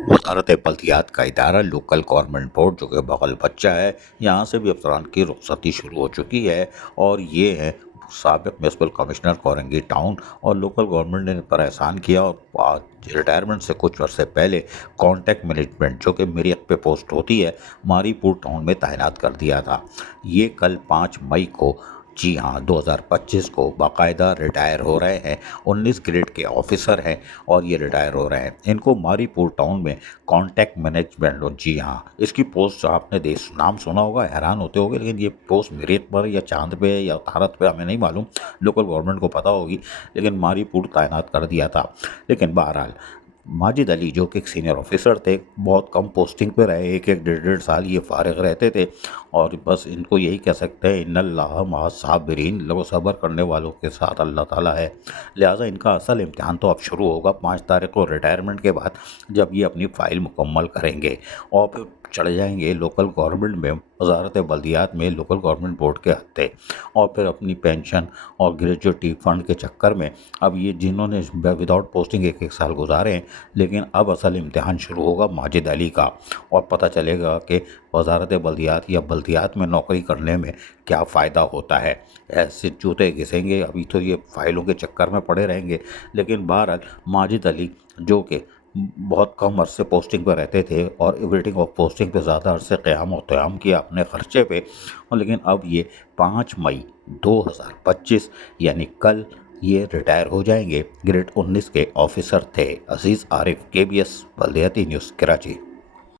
वजारत बल्दियात का इदारा local government board जो कि बगल बच्चा है, यहाँ से भी अफसरान की रुखसती शुरू हो चुकी है। और ये है साबिक म्यूनसिपल कमिश्नर कोरंगी टाउन, और लोकल गवर्नमेंट ने इन पर एहसान किया और रिटायरमेंट से कुछ अरसे पहले कॉन्टैक्ट मैनेजमेंट जो कि मिरिक पे पोस्ट होती है, मारीपुर टाउन में तैनात कर दिया था। ये कल 5 मई को, जी हाँ, 2025 को बाकायदा रिटायर हो रहे हैं। 19 ग्रेड के ऑफिसर हैं और ये रिटायर हो रहे हैं। इनको मारीपुर टाउन में कॉन्टैक्ट मैनेजमेंट, जी हाँ, इसकी पोस्ट आपने देश नाम सुना होगा, हैरान होते होगे, लेकिन ये पोस्ट मेरिट पर या चांद पे या तारत पे हमें नहीं मालूम, लोकल गवर्नमेंट को पता होगी, लेकिन मारीपुर तैनात कर दिया था। लेकिन बहरहाल माजिद अली जो कि एक सीनियर ऑफिसर थे, बहुत कम पोस्टिंग पे रहे, एक एक डेढ़ डेढ़ साल ये फारिग रहते थे। और बस इनको यही कह सकते हैं, इन्नल्लाह मअ साबिरीन, लोग सब्र करने वालों के साथ अल्लाह ताला है। लिहाजा इनका असल इम्तिहान तो अब शुरू होगा 5 तारीख को रिटायरमेंट के बाद, जब ये अपनी फ़ाइल मुकम्मल करेंगे और फिर चढ़ जाएंगे लोकल गवर्नमेंट में, वजारत बल्दियात में लोकल गवर्नमेंट बोर्ड के हत्ते, और फिर अपनी पेंशन और ग्रेजुएटी फ़ंड के चक्कर में अब ये जिन्होंने विदाउट पोस्टिंग एक एक साल गुजारे हैं, लेकिन अब असल इम्तिहान शुरू होगा माजिद अली का, और पता चलेगा कि वजारत बल्दियात या बल्दियात में नौकरी करने में क्या फ़ायदा होता है। ऐसे जूते घिसेंगे, अभी तो ये फाइलों के चक्कर में पड़े रहेंगे। लेकिन बहरहाल माजिद अली जो कि बहुत कम अरसे पोस्टिंग पर रहते थे और वेटिंग ऑफ पोस्टिंग पे ज़्यादा अरसे क़याम और क़याम किया अपने ख़र्चे पे, और लेकिन अब ये 5 मई 2025 यानी कल ये रिटायर हो जाएंगे। ग्रेड 19 के ऑफिसर थे। अजीज़ आरिफ, KBS बल्दियाती न्यूज़, कराची।